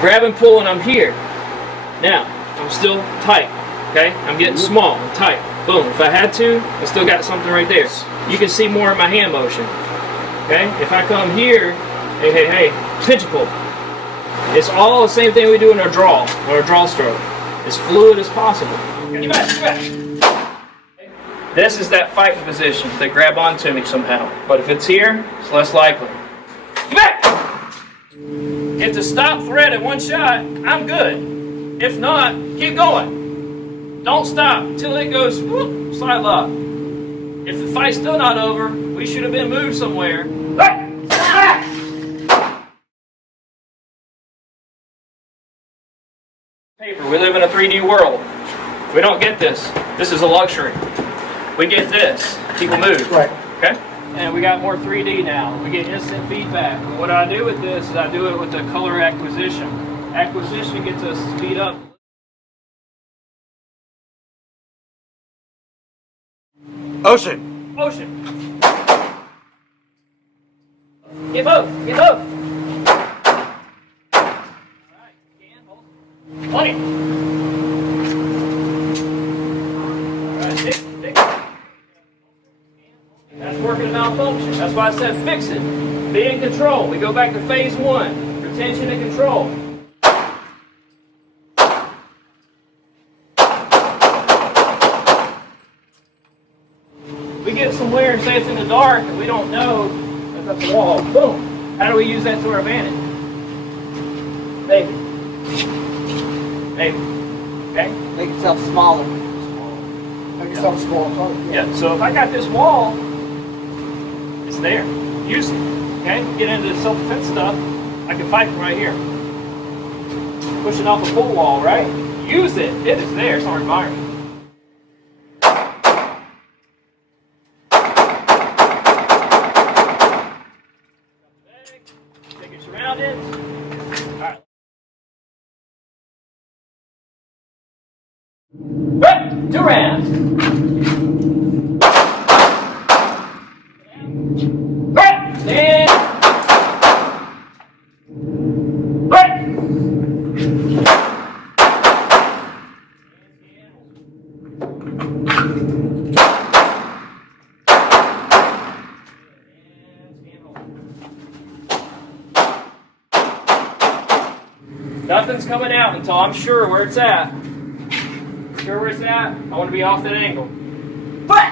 Grab and pull, and I'm here. Now, I'm still tight. Okay? I'm getting small and tight. Boom. If I had to, I still got something right there. You can see more of my hand motion. Okay? If I come here, hey, pinch and pull. It's all the same thing we do in our draw, or our draw stroke. As fluid as possible. Get back, get back. This is that fighting position. They grab onto me somehow. But if it's here, it's less likely. Get back! If the stop thread at one shot, I'm good. If not, keep going. Don't stop until it goes whoop, slide lock. If the fight's still not over, we should have been moved somewhere. Paper. We live in a 3D world. We don't get this. This is a luxury. We get this. People move. Right. Okay? And we got more 3D now. We get instant feedback. And what I do with this is I do it with the color acquisition. Acquisition gets us speed up. Ocean. Ocean. Get both. Get both. Alright. 20. Alright. Fix. That's working malfunction. That's why I said fix it. Be in control. We go back to phase 1. Retention and control. We get somewhere and say it's in the dark and we don't know that that's the wall. Boom. How do we use that to our advantage? Maybe. Okay? Make yourself smaller. Make yourself small. Yeah, so if I got this wall, it's there. Use it. Okay? Get into the self-defense stuff. I can fight from right here. Pushing off a pull wall, right? Use it. It is there. It's our environment. Take your surroundings. All right. Right, 2 rounds. Right, and right. Nothing's coming out until I'm sure where it's at. Sure where it's at? I want to be off that angle. But